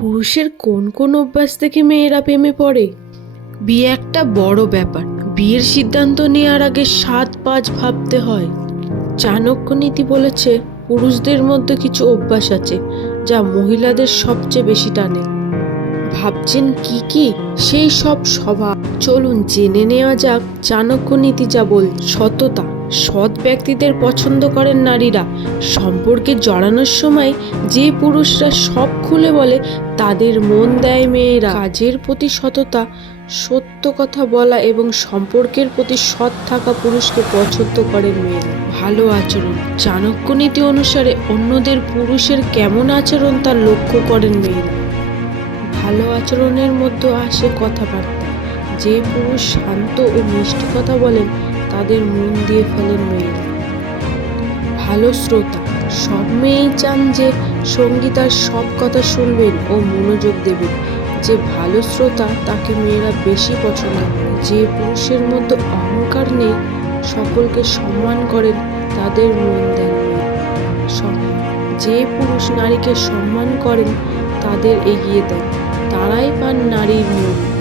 পুরুষের কোন কোন অভ্যাস থেকে মেয়েরা প্রেমে পড়ে? বিয়ে একটা বড় ব্যাপার। বিয়ের সিদ্ধান্ত নেওয়ার আগে সাত পাঁচ ভাবতে হয়। চাণক্য নীতি বলেছে, পুরুষদের মধ্যে কিছু অভ্যাস আছে, যা মহিলাদের সবচেয়ে বেশি টানে। ভাবছেন কি কি? সেই সব স্বভাব। চলুন জেনে নেওয়া যাক চাণক্য নীতি যা বল, সততা। সৎ ব্যক্তিদের পছন্দ করেন নারীরা। সম্পর্কে জড়ানোর সময় যে পুরুষরা সব খুলে বলে, তাদের মন দেয় মেয়েরা। কাজের প্রতি সততা, সত্য কথা বলা এবং সম্পর্কের প্রতি সৎ থাকা পুরুষকে পছন্দ করেন মেয়েরা। ভালো আচরণ। চাণক্য নীতি অনুসারে অন্যদের পুরুষের কেমন আচরণ তা লক্ষ্য করেন মেয়েরা। ভালো আচরণের মধ্যে আসে কথাবার্তা। যে পুরুষ শান্ত ও মিষ্টি কথা বলেন তাদের মন দিয়ে ফেলেন মেয়েরা। ভালো শ্রোতা, সব মেয়েই চান যে সঙ্গীতার সব কথা শুনবেন ও মনোযোগ দেবেন। যে ভালো শ্রোতা, তাকে মেয়েরা বেশি পছন্দ করে। যে পুরুষের মধ্যে অহংকার নেই, সকলকে সম্মান করেন, তাদের মন দেন। যে পুরুষ নারীকে সম্মান করেন, তাদের এগিয়ে দেন। তারাই পান নারীর মন।